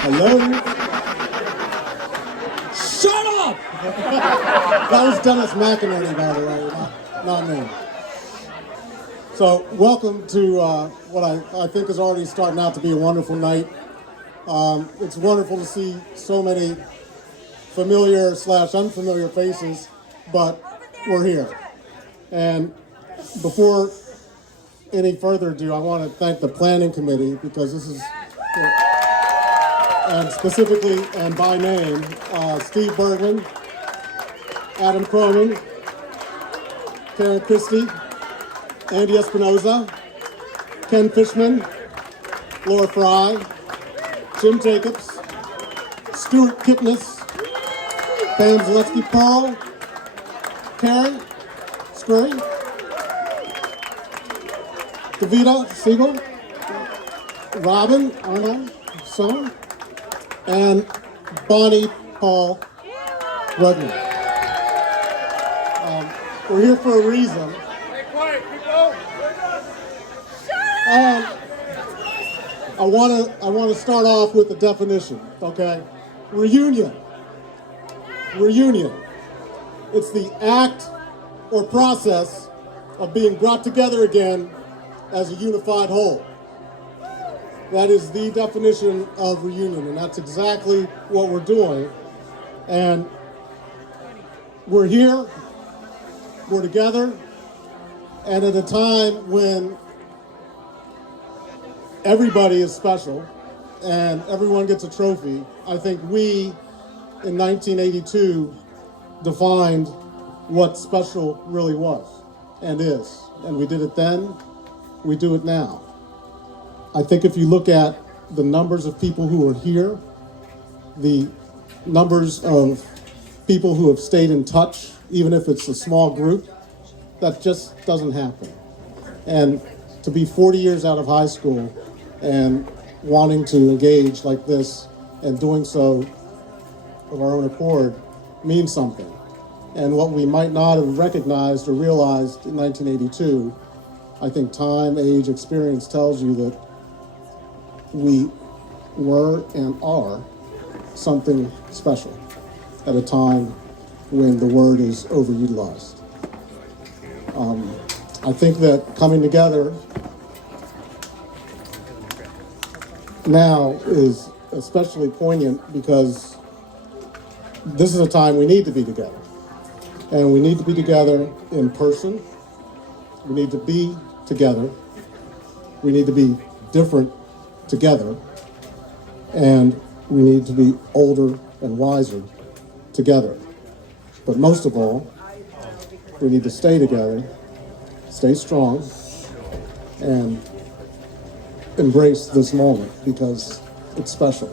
Hello? Shut up! That was Dennis McInerney, by the way, not me. So, welcome to what I think is already starting out to be a wonderful night. It's wonderful to see so many familiar / unfamiliar faces, but we're here. And before any further ado, I want to thank the planning committee, because this is, and specifically and by name, Steve Bergman, Adam Cronin, Karen Christie, Andy Espinoza, Ken Fishman, Laura Fry, Jim Jacobs, Stuart Kipnis, Pam Zalewski Pearl, Karen Scurry, Davida Siegel, Robin Arnold, Summer, and Bonnie Paul Rudner. We're here for a reason. Stay quiet, people. And I want to start off with the definition, okay? Reunion. Reunion. It's the act or process of being brought together again as a unified whole. That is the definition of reunion, and that's exactly what we're doing. And we're here, we're together, and at a time when everybody is special and everyone gets a trophy, I think we, in 1982, defined what special really was and is. And we did it then, we do it now. I think if you look at the numbers of people who are here, the numbers of people who have stayed in touch, even if it's a small group, that just doesn't happen. And to be 40 years out of high school and wanting to engage like this and doing so of our own accord means something. And what we might not have recognized or realized in 1982, I think time, age, experience tells you that we were and are something special at a time when the word is overutilized. I think that coming together now is especially poignant because this is a time we need to be together. And we need to be together in person. We need to be together. We need to be different together. And we need to be older and wiser together. But most of all, we need to stay together, stay strong, and embrace this moment because it's special.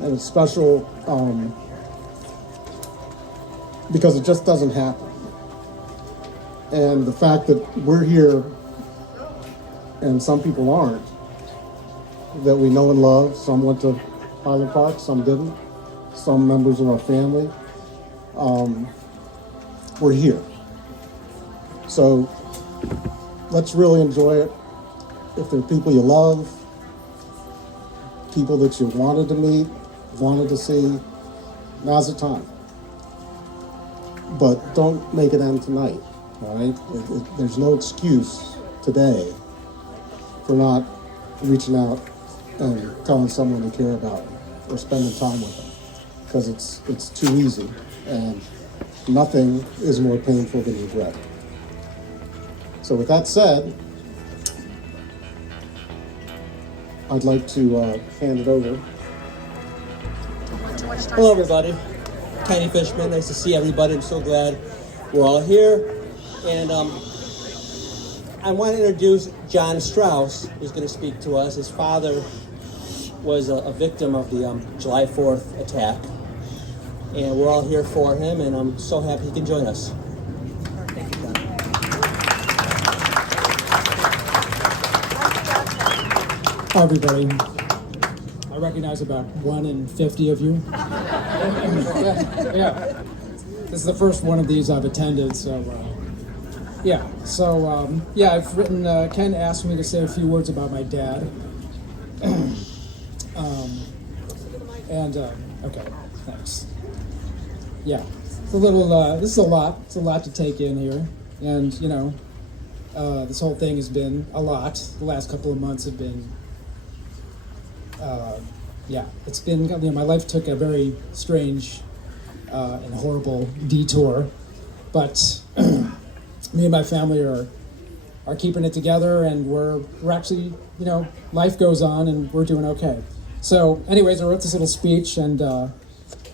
And it's special because it just doesn't happen. And the fact that we're here and some people aren't, that we know and love, some went to Highland Park, some didn't, some members of our family, we're here. So let's really enjoy it. If there are people you love, people that you wanted to meet, wanted to see, now's the time. But don't make it end tonight, all right? There's no excuse today for not reaching out and telling someone you care about or spending time with them, because it's too easy, and nothing is more painful than regret. So with that said, I'd like to hand it over. Hello, everybody. Kenny Fishman. Nice to see everybody. I'm so glad we're all here. And I want to introduce John Strauss, who's going to speak to us. His father was a victim of the July 4th attack. And we're all here for him, and I'm so happy he can join us. Thank you, John. Hi, everybody. I recognize about 1 in 50 of you. Yeah. This is the first one of these I've attended, so Yeah, so, I've written, Ken asked me to say a few words about my dad. Okay, thanks. Yeah, it's a little, this is a lot. It's a lot to take in here. And, this whole thing has been a lot. The last couple of months have been, it's been, my life took a very strange and horrible detour. But me and my family are keeping it together, and we're actually, life goes on, and we're doing okay. So, anyways, I wrote this little speech, and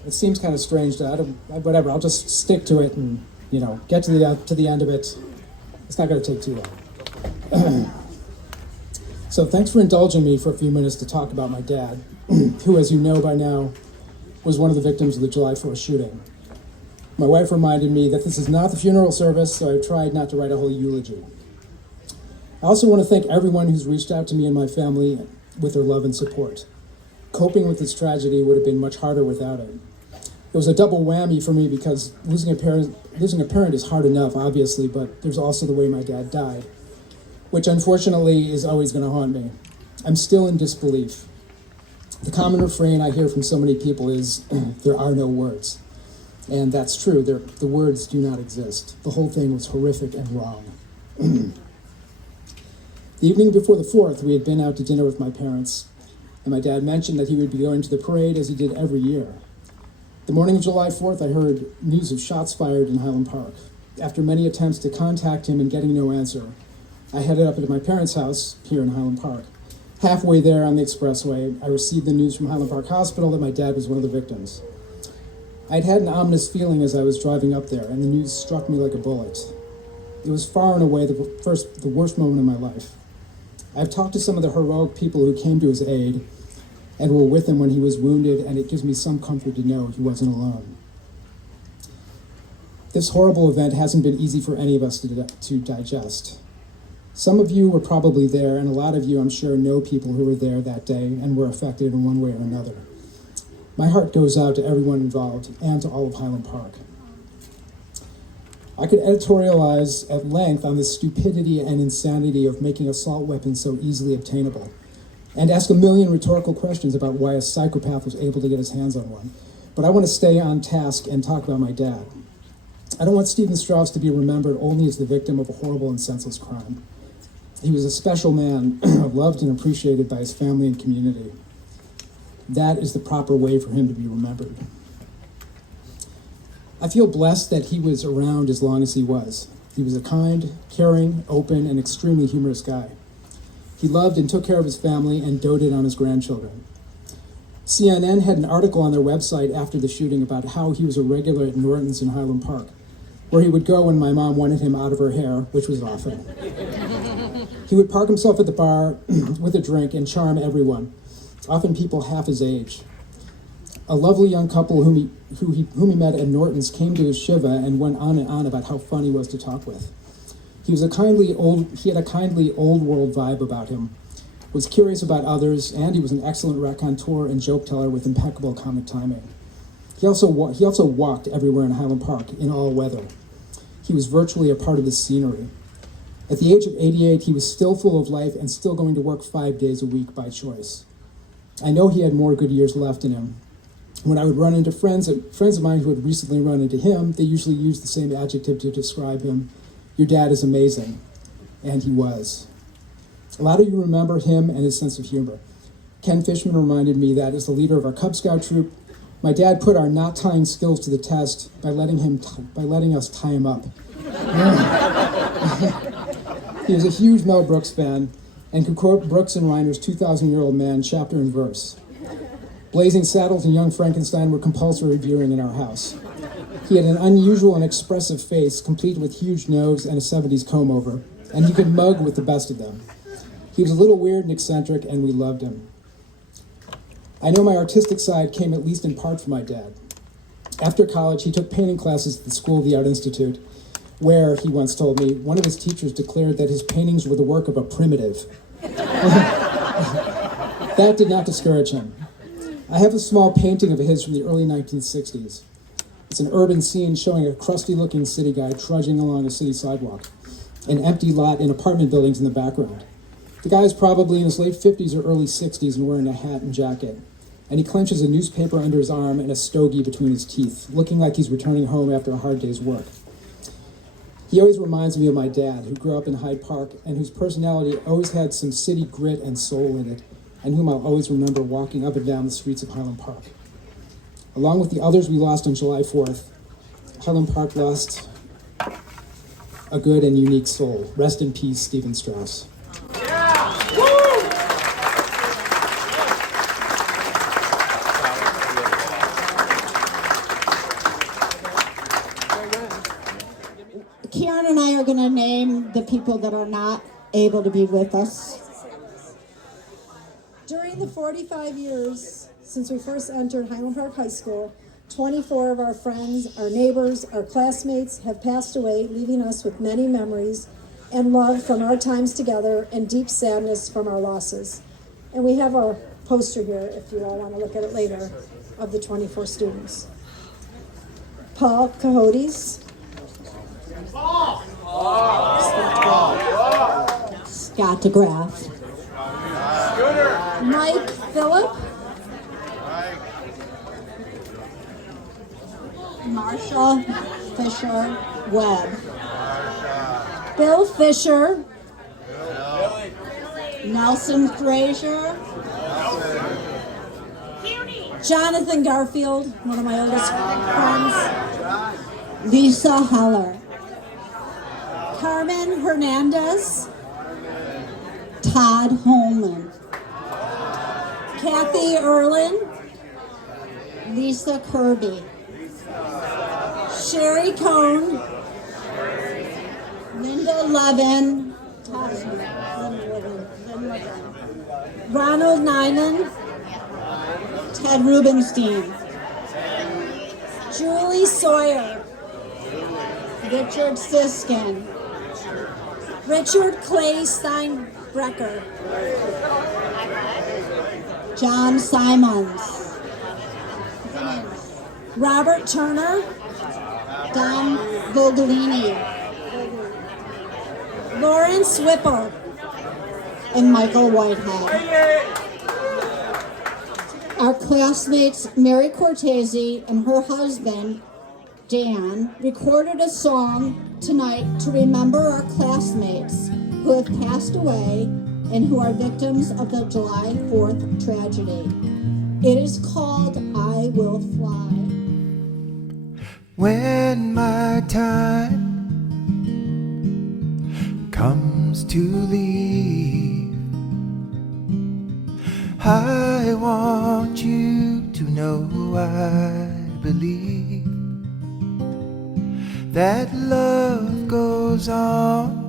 it seems kind of strange whatever. I'll just stick to it, and get to the end of it. It's not going to take too long. So, thanks for indulging me for a few minutes to talk about my dad, who, as you know by now, was one of the victims of the July 4th shooting. My wife reminded me that this is not the funeral service, so I tried not to write a whole eulogy. I also want to thank everyone who's reached out to me and my family with their love and support. Coping with this tragedy would have been much harder without it. It was a double whammy for me because losing a parent is hard enough, obviously, but there's also the way my dad died, which unfortunately is always going to haunt me. I'm still in disbelief. The common refrain I hear from so many people is, there are no words. And that's true, the words do not exist. The whole thing was horrific and wrong. The evening before the 4th, we had been out to dinner with my parents, and my dad mentioned that he would be going to the parade as he did every year. The morning of July 4th, I heard news of shots fired in Highland Park. After many attempts to contact him and getting no answer, I headed up to my parents' house here in Highland Park. Halfway there on the expressway, I received the news from Highland Park Hospital that my dad was one of the victims. I'd had an ominous feeling as I was driving up there, and the news struck me like a bullet. It was far and away the worst moment in my life. I've talked to some of the heroic people who came to his aid and were with him when he was wounded, and it gives me some comfort to know he wasn't alone. This horrible event hasn't been easy for any of us to digest. Some of you were probably there, and a lot of you, I'm sure, know people who were there that day and were affected in one way or another. My heart goes out to everyone involved and to all of Highland Park. I could editorialize at length on the stupidity and insanity of making assault weapons so easily obtainable, and ask a million rhetorical questions about why a psychopath was able to get his hands on one. But I want to stay on task and talk about my dad. I don't want Stephen Strauss to be remembered only as the victim of a horrible and senseless crime. He was a special man, loved and appreciated by his family and community. That is the proper way for him to be remembered. I feel blessed that he was around as long as he was. He was a kind, caring, open, and extremely humorous guy. He loved and took care of his family and doted on his grandchildren. CNN had an article on their website after the shooting about how he was a regular at Norton's in Highland Park, where he would go when my mom wanted him out of her hair, which was often. He would park himself at the bar with a drink and charm everyone, often people half his age. A lovely young couple whom he met at Norton's came to his shiva and went on and on about how fun he was to talk with. He had a kindly old world vibe about him, was curious about others, and he was an excellent raconteur and joke teller with impeccable comic timing. He also walked everywhere in Highland Park in all weather. He was virtually a part of the scenery. At the age of 88, he was still full of life and still going to work 5 days a week by choice. I know he had more good years left in him. When I would run into friends of mine who had recently run into him, they usually used the same adjective to describe him. Your dad is amazing. And he was. A lot of you remember him and his sense of humor. Ken Fishman reminded me that as the leader of our Cub Scout troop, my dad put our knot tying skills to the test by letting us tie him up. He was a huge Mel Brooks fan and could quote Brooks and Reiner's 2,000-Year-Old Man chapter and verse. Blazing Saddles and Young Frankenstein were compulsory viewing in our house. He had an unusual and expressive face, complete with huge nose and a 70s comb-over, and he could mug with the best of them. He was a little weird and eccentric, and we loved him. I know my artistic side came at least in part from my dad. After college, he took painting classes at the School of the Art Institute, where, he once told me, one of his teachers declared that his paintings were the work of a primitive. That did not discourage him. I have a small painting of his from the early 1960s. It's an urban scene showing a crusty-looking city guy trudging along a city sidewalk. an empty lot and apartment buildings in the background. The guy is probably in his late 50s or early 60s and wearing a hat and jacket. And he clenches a newspaper under his arm and a stogie between his teeth, looking like he's returning home after a hard day's work. He always reminds me of my dad, who grew up in Hyde Park and whose personality always had some city grit and soul in it, and whom I'll always remember walking up and down the streets of Highland Park. Along with the others we lost on July 4th, Highland Park lost a good and unique soul. Rest in peace, Stephen Strauss. Karen and I are going to name the people that are not able to be with us. During the 45 years since we first entered Highland Park High School, 24 of our friends, our neighbors, our classmates have passed away, leaving us with many memories and love from our times together and deep sadness from our losses. And we have a poster here, if you all want to look at it later, of the 24 students. Paul Coyotes. Scott DeGraff. Mike Phillip. Marshall Fisher Webb. Bill Fisher. Nelson Frazier. Jonathan Garfield, one of my oldest friends. Lisa Heller. Carmen Hernandez. Todd Holman. Kathy Erlin. Lisa Kirby. Sherry Cohn. Linda Levin. Ronald Nyman. Ted Rubenstein. Julie Sawyer. Richard Siskin. Richard Clay Steinbrecker. John Simons. Robert Turner. Don Vogelini. Lawrence Whipple. And Michael Whitehead. Our classmates Mary Cortesi and her husband, Dan, recorded a song tonight to remember our classmates who have passed away and who are victims of the July 4th tragedy. It is called I Will Fly. When my time comes to leave, I want you to know I believe that love goes on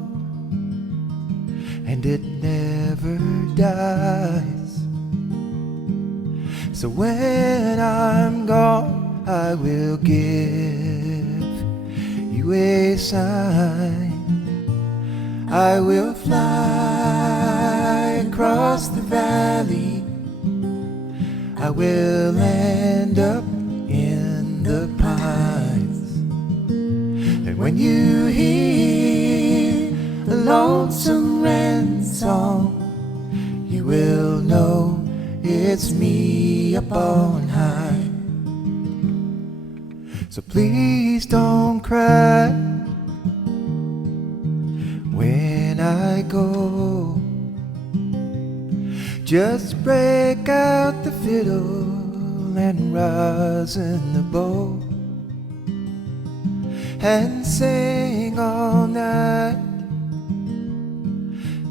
and it never dies. So when I'm gone, I will give you a sign. I will fly across the valley. I will end up in the pines. And when you hear a lonesome wren song, you will know it's me up on high. So please don't cry when I go. Just break out the fiddle and rosin the bow and sing all night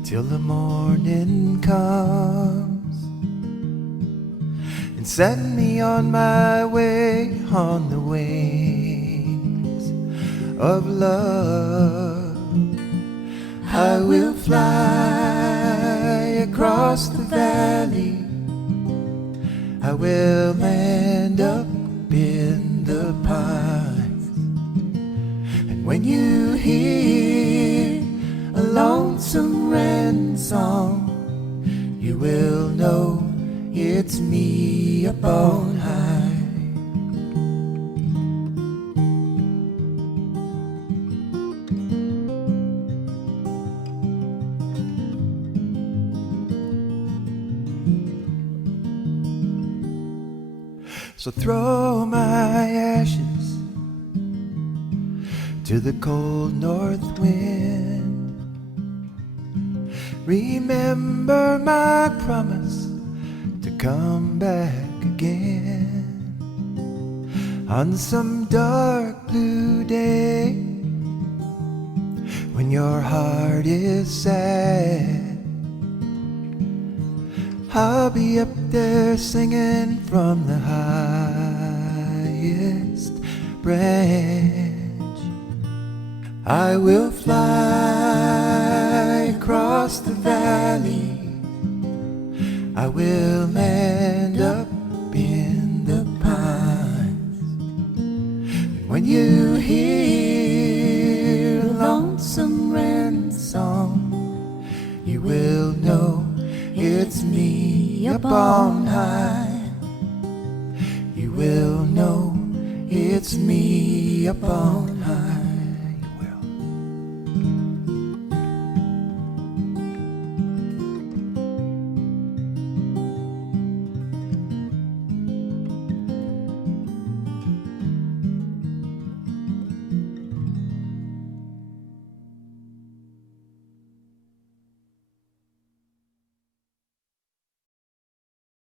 till the morning comes, and send me on my way on the wings of love. I will fly across the valley. I will end up in the pines. And when you hear a lonesome wren song, you will know it's me up on high. So throw my ashes to the cold north wind. Remember my promise to come back again on some dark blue day when your heart is sad. I'll be up there singing from the highest branch. I will fly across the valley. I will land up in the pines. When you hear a lonesome wren song, you will know it's me up on high. You will know it's me up on high.